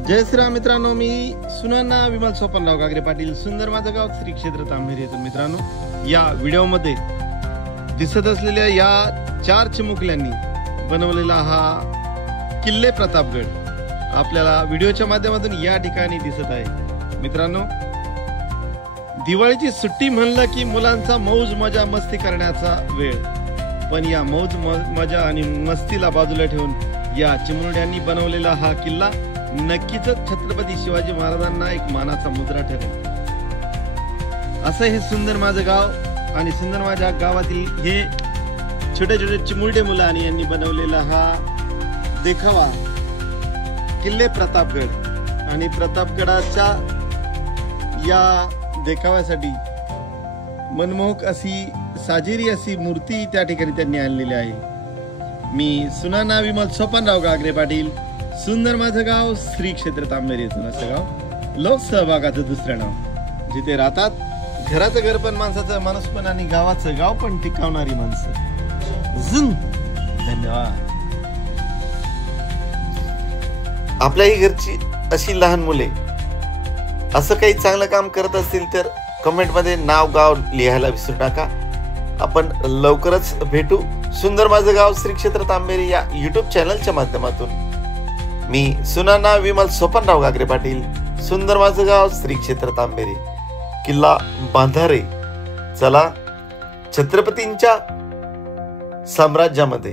जय श्रीराम मित्रांनो, मी सुनाना विमल सोपनराव गागरे पाटील, सुंदर माझं गाव, श्री क्षेत्र तांबेरी येथून. मित्रांनो, या व्हिडिओमध्ये दिसत असलेल्या या 4 चिमुकल्यांनी बनवलेला हा किल्ले प्रतापगड आपल्याला व्हिडिओच्या माध्यमातून या ठिकाणी दिसत आहे. मित्रांनो, दिवाळीची सुट्टी म्हणलं की मुलांचा मौज मजा मस्ती करण्याचा वेळ, पण या मौज मजा आणि मस्तीला बाजूला ठेवून या चिमुरड्यांनी बनवलेला हा किल्ला नक्कीच छत्रपती शिवाजी महाराजांना एक मानाचा मुद्रा ठरेल. असं हे सुंदर माझं गाव आणि सुंदर माझ्या गावातील हे छोटे छोटे चिमुरडे मुलं आणि यांनी बनवलेला हा देखावा किल्ले प्रतापगड. आणि प्रतापगडाच्या या देखाव्यासाठी मनमोहक अशी साजेरी अशी मूर्ती त्या ठिकाणी त्यांनी आणलेली आहे. मी सुनाना विमल सोपनराव गागरे पाटील, सुंदर माझं गाव, श्री क्षेत्र तांबेरी येथून. असं गाव लोकसहभागाचं दुसरं नाव, जिथे राहतात घराचं घर पण, माणसाचं माणूस पण आणि गावाचं गाव पण टिकवणारी माणसं. धन्यवाद. आपल्याही घरची अशी लहान मुले असं काही चांगलं काम करत असतील तर कमेंटमध्ये नाव गाव लिहायला विसरू नका. आपण लवकरच भेटू सुंदर माझं गाव श्री क्षेत्र तांबेरी या YouTube चॅनलच्या माध्यमातून. मी सुनाना विमल सोपनराव गागरे पाटील, सुंदर माझं गाव, श्री क्षेत्र तांबेरी, किल्ला बांधारे. चला छत्रपतींच्या साम्राज्यामध्ये